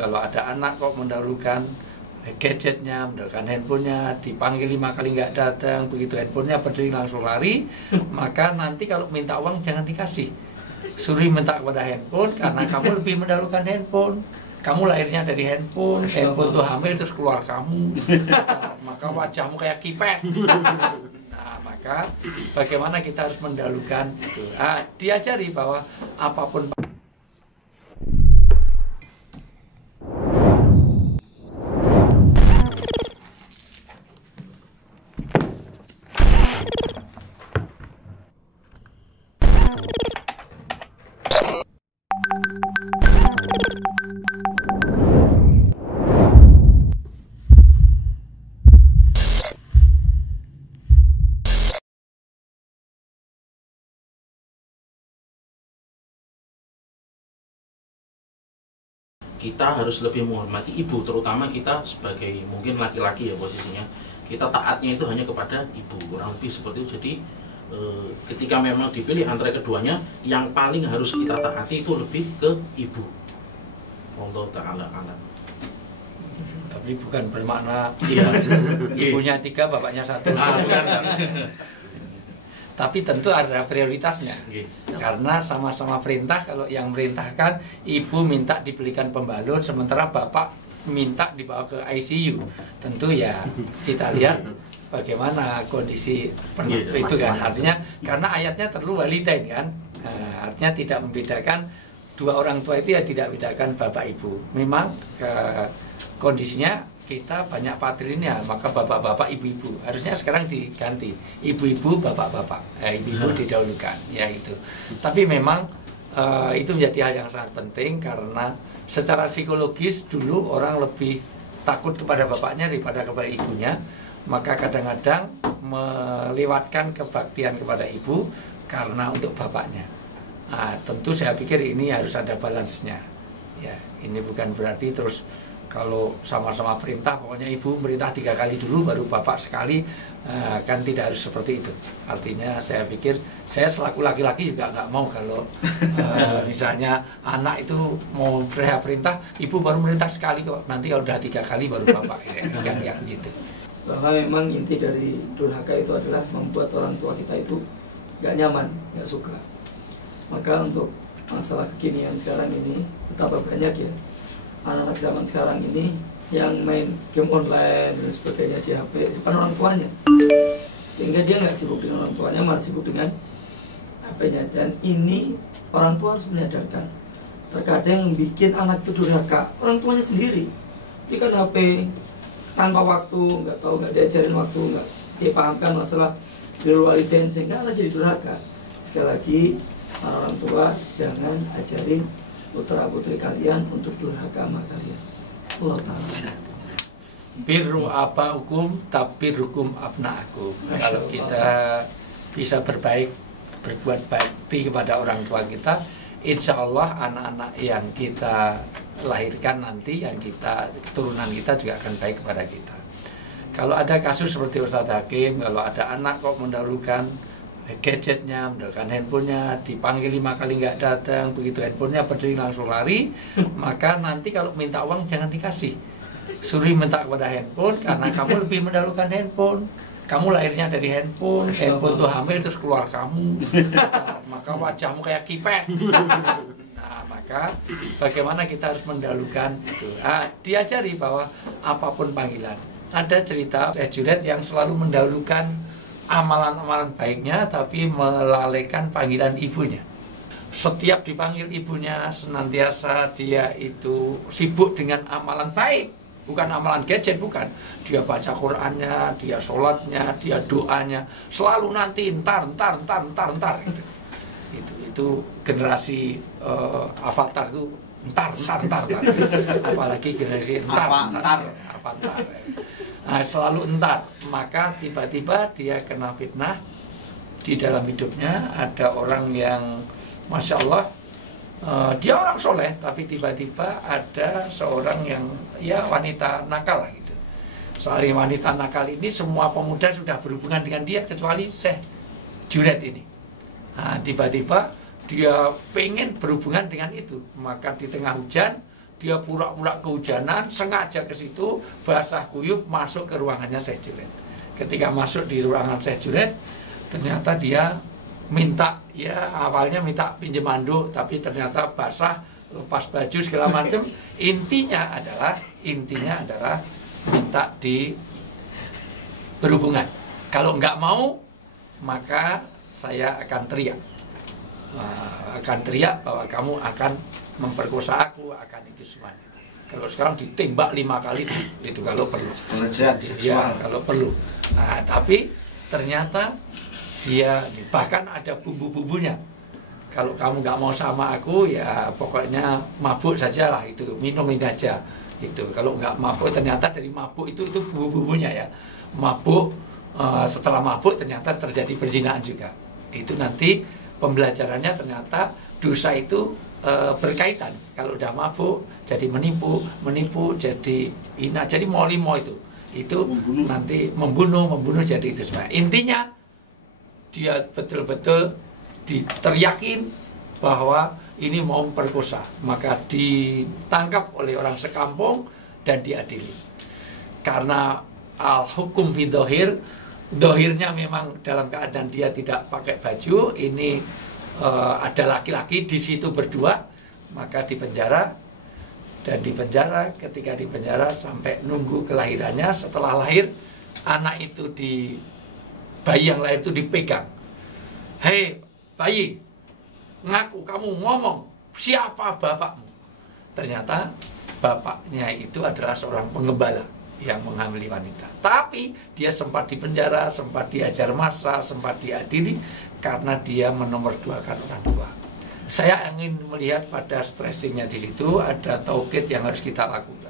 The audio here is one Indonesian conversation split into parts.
Kalau ada anak kok mendahulukan gadgetnya, mendahulukan handphonenya, dipanggil 5 kali nggak datang, begitu handphonenya berdiri langsung lari, maka nanti kalau minta uang jangan dikasih. Suruh minta kepada handphone karena kamu lebih mendahulukan handphone. Kamu lahirnya dari handphone tuh hamil terus keluar kamu, maka wajahmu kayak kipet. Nah, maka bagaimana kita harus mendahulukan itu. Diajari bahwa apapun kita harus lebih menghormati ibu, terutama kita sebagai mungkin laki-laki ya posisinya, kita taatnya itu hanya kepada ibu, kurang lebih seperti itu. Jadi ketika memang dipilih antara keduanya, yang paling harus kita taati itu lebih ke ibu. Allah Ta'ala alam. Tapi bukan bermakna ibunya 3, bapaknya 1. Tapi tentu ada prioritasnya, karena sama-sama perintah. Kalau yang merintahkan ibu minta dibelikan pembalut, sementara bapak minta dibawa ke ICU, tentu ya kita lihat bagaimana kondisi itu kan. Artinya karena ayatnya terlalu walidain kan, artinya tidak membedakan dua orang tua itu, ya tidak membedakan bapak ibu. Memang kondisinya kita banyak patrilinnya, maka bapak-bapak, ibu-ibu harusnya sekarang diganti ibu-ibu, bapak-bapak, ibu-ibu didahulukan, ya itu. Tapi memang itu menjadi hal yang sangat penting, karena secara psikologis dulu orang lebih takut kepada bapaknya daripada kepada ibunya, maka kadang-kadang melewatkan kebaktian kepada ibu karena untuk bapaknya. Tentu saya pikir ini harus ada balance-nya, ya. Ini bukan berarti terus kalau sama-sama perintah, pokoknya ibu merintah 3 kali dulu, baru bapak sekali, kan tidak harus seperti itu. Artinya saya pikir, saya selaku laki-laki juga nggak mau kalau misalnya anak itu mau perintah, ibu baru merintah sekali kok, nanti kalau udah 3 kali baru bapak, kan nggak begitu. Bahwa memang inti dari durhaka itu adalah membuat orang tua kita itu nggak nyaman, nggak suka. Maka untuk masalah kekinian sekarang ini, betapa banyak ya anak-anak zaman sekarang ini yang main game online dan sebagainya di HP depan orang tuanya, sehingga dia nggak sibuk dengan orang tuanya, malah sibuk dengan HP-nya. Dan ini orang tua harus menyadarkan, terkadang yang bikin anak itu durhaka orang tuanya sendiri. Berikan HP tanpa waktu, nggak diajarin waktu, nggak dipahamkan masalah birrul walidain, sehingga anak jadi durhaka. Sekali lagi, orang tua jangan ajarin putra putri kalian untuk durhaka sama kalian. Allah Ta'ala. Birru apa hukum, tapi hukum abna aku. Kalau kita bisa berbuat baik kepada orang tua kita, insya Allah anak-anak yang kita lahirkan nanti, yang keturunan kita juga akan baik kepada kita. Kalau ada kasus seperti Ustadz Hakim, kalau ada anak kok mendahulukan gadgetnya, mendahulukan handphonenya, dipanggil 5 kali nggak datang, begitu handphonenya berdiri langsung lari, maka nanti kalau minta uang jangan dikasih. Suruh minta kepada handphone karena kamu lebih mendahulukan handphone. Kamu lahirnya dari handphone tuh hamil terus keluar kamu, maka wajahmu kayak kipet. Nah, maka bagaimana kita harus mendahulukan itu. Diajari bahwa apapun panggilan. Ada cerita Juret yang selalu mendahulukan amalan-amalan baiknya, tapi melalaikan panggilan ibunya. Setiap dipanggil ibunya, senantiasa dia itu sibuk dengan amalan baik, bukan amalan gadget, bukan. Dia baca Qur'annya, dia sholatnya, dia doanya, selalu nanti ntar gitu. Itu generasi avatar itu ntar. Apalagi generasi ntar. Selalu entar, maka tiba-tiba dia kena fitnah di dalam hidupnya. Ada orang yang Masya Allah, dia orang soleh, tapi tiba-tiba ada seorang yang ya wanita nakal lah gitu. Soalnya wanita nakal ini semua pemuda sudah berhubungan dengan dia kecuali Syekh Juret ini. Tiba-tiba dia pengen berhubungan dengan itu, maka di tengah hujan dia pura-pura kehujanan, sengaja ke situ, basah kuyup, masuk ke ruangannya Syekh Junaid. Ketika masuk di ruangan Syekh Junaid, ternyata dia minta, ya awalnya minta pinjam handuk, tapi ternyata basah, lepas baju segala macam. Intinya adalah minta di berhubungan. Kalau nggak mau, maka saya akan teriak. Bahwa kamu akan memperkosa aku, akan itu semuanya. Kalau sekarang ditembak 5 kali itu kalau perlu. Ya, kalau perlu. Nah, tapi ternyata dia bahkan ada bumbu-bumbunya. Kalau kamu nggak mau sama aku, ya pokoknya mabuk saja lah, itu minumin aja. Itu kalau nggak mabuk, ternyata dari mabuk itu bumbu-bumbunya ya. Mabuk, setelah mabuk ternyata terjadi perzinahan juga. Itu nanti pembelajarannya ternyata dosa itu berkaitan. Kalau udah mabuk jadi menipu jadi ina, jadi molimo itu nanti membunuh jadi itu semua. Intinya dia betul-betul teriyakin bahwa ini mau memperkosa, maka ditangkap oleh orang sekampung dan diadili. Karena al-hukum fi dhahir, dohirnya memang dalam keadaan dia tidak pakai baju, ini ada laki-laki di situ berdua, maka dipenjara. Dan ketika dipenjara sampai nunggu kelahirannya. Setelah lahir, anak itu bayi yang lahir itu dipegang. Hei bayi, ngaku, kamu ngomong, siapa bapakmu? Ternyata bapaknya itu adalah seorang pengembala yang menghamili wanita. Tapi dia sempat dipenjara, sempat diajar massa, sempat diadili karena dia menomorduakan orang tua. Saya ingin melihat pada stressingnya di situ, ada taukid yang harus kita lakukan,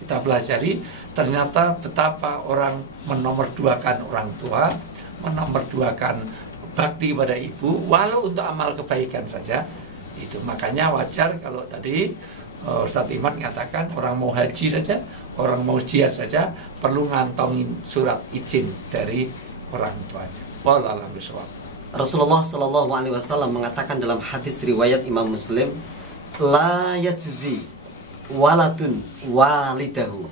kita pelajari. Ternyata betapa orang menomorduakan orang tua, menomorduakan bakti pada ibu, walau untuk amal kebaikan saja. Itu makanya wajar kalau tadi Ustadz Imad mengatakan orang mau haji saja, orang mau jihad saja perlu ngantongin surat izin dari orang tuanya. Wallahu a'lam bishawab. Rasulullah Shallallahu Alaihi Wasallam mengatakan dalam hadis riwayat Imam Muslim, la yajzi waladun walidahu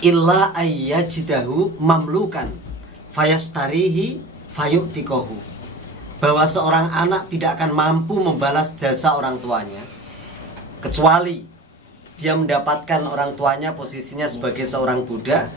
illa ayyajidahu mamlukan fayastarihi fayu'tikohu. Bahwa seorang anak tidak akan mampu membalas jasa orang tuanya kecuali dia mendapatkan orang tuanya posisinya sebagai seorang budak,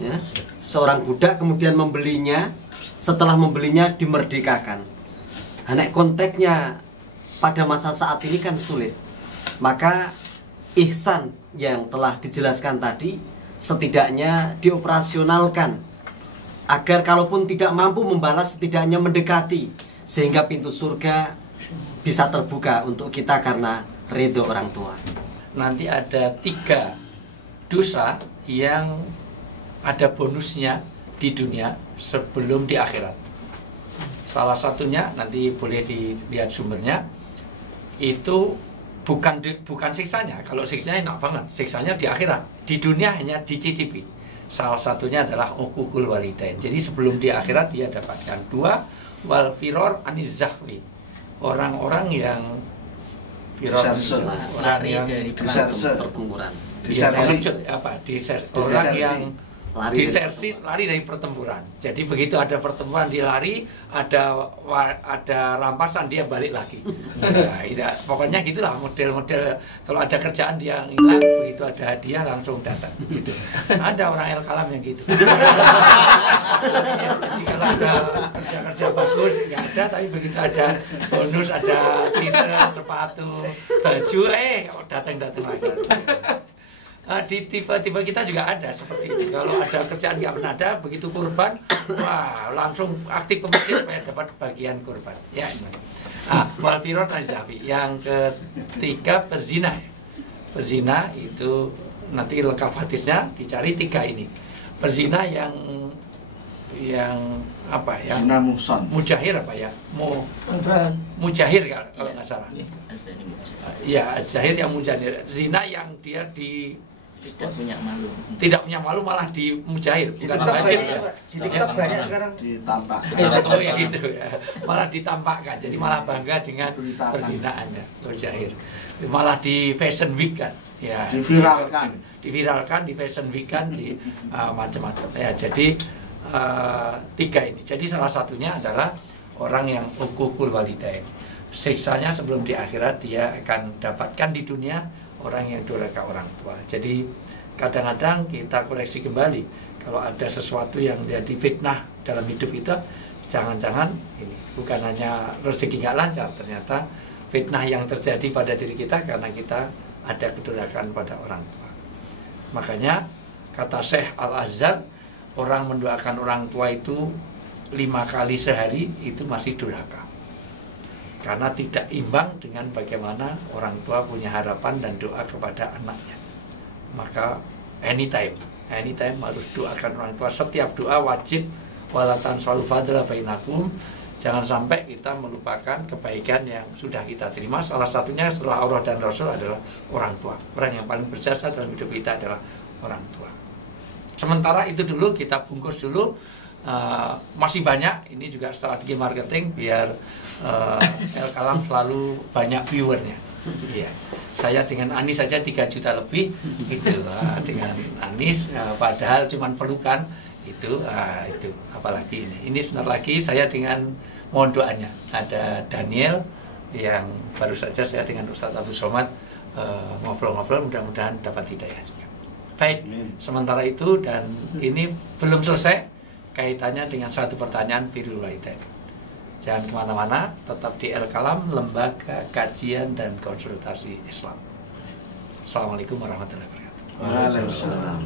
ya, seorang budak, kemudian membelinya. Setelah membelinya dimerdekakan. Nek konteksnya pada masa saat ini kan sulit. Maka ihsan yang telah dijelaskan tadi setidaknya dioperasionalkan agar kalaupun tidak mampu membalas, setidaknya mendekati, sehingga pintu surga bisa terbuka untuk kita karena ridho orang tua. Nanti ada 3 dosa yang ada bonusnya di dunia sebelum di akhirat. Salah satunya nanti boleh dilihat sumbernya, itu bukan siksanya. Kalau siksanya enak banget, siksanya di akhirat. Di dunia hanya dicicipi. Salah satunya adalah uququl walidain. Jadi sebelum di akhirat dia dapatkan 2 wal firor anizahwi. Orang-orang yang firor, orang yang dari pertempuran. Orang yang disersi, lari dari pertempuran. Jadi begitu ada pertempuran dia lari, ada rampasan dia balik lagi. Nah, pokoknya gitulah model-model. Kalau ada kerjaan dia hilang, begitu ada hadiah langsung datang. Gitu. Ada orang El Kalam yang gitu. Jadi kalau ada kerja-kerja bagus nggak ada, tapi begitu ada bonus, ada t-shirt, sepatu, baju, datang lagi. Di tiba-tiba kita juga ada seperti itu. Kalau ada kerjaan nggak pernah ada, begitu kurban, wah langsung aktif ke masjid supaya dapat bagian kurban. Ya, wal firor al-zafi. Yang ketiga berzina. Berzina itu nanti lengkap hadisnya dicari 3 ini. Berzina yang apa ya? Zina muhsan. Mujahir apa ya? Mujahir kalau nggak salah. Ya, zahir yang mujahir. Zina yang dia tidak punya malu malah di mujahir, bukan wajib ya. Di TikTok banyak sekarang ditampak. Oh ya gitu ya. Malah ditampakkan. Jadi malah bangga dengan perzinaannya, mujahir. Malah di fashion week kan. ya diviralkan, di fashion week-an, di macam-macam ya. Jadi 3 ini. Jadi salah satunya adalah orang yang uququl walidain. Siksanya sebelum di akhirat dia akan dapatkan di dunia orang yang durhaka orang tua. Jadi kadang-kadang kita koreksi kembali kalau ada sesuatu yang jadi fitnah dalam hidup kita, jangan-jangan ini bukan hanya rezeki nggak lancar, ternyata fitnah yang terjadi pada diri kita karena kita ada kedurhakaan pada orang tua. Makanya kata Syekh Al-Azhar, orang mendoakan orang tua itu 5 kali sehari itu masih durhaka, karena tidak imbang dengan bagaimana orang tua punya harapan dan doa kepada anaknya. Maka anytime harus doakan orang tua. Setiap doa wajib, walatan sholul fadla bainakum. Jangan sampai kita melupakan kebaikan yang sudah kita terima. Salah satunya setelah Allah dan Rasul adalah orang tua. Orang yang paling berjasa dalam hidup kita adalah orang tua. Sementara itu dulu, kita bungkus dulu. Masih banyak, ini juga strategi marketing biar El Kalam selalu banyak viewernya. Iya. Saya dengan Anis saja 3 juta lebih itu, dengan Anis padahal cuma pelukan itu apalagi ini sebentar lagi saya dengan mohon doanya, ada Daniel yang baru saja saya dengan Ustadz Abdul Somad ngobrol-ngobrol, mudah-mudahan dapat hidayah. Baik, sementara itu, dan ini belum selesai kaitannya dengan satu pertanyaan birrul walidain. Jangan kemana-mana, tetap di El Kalam, lembaga kajian dan konsultasi Islam. Assalamualaikum warahmatullahi wabarakatuh. Waalaikumsalam.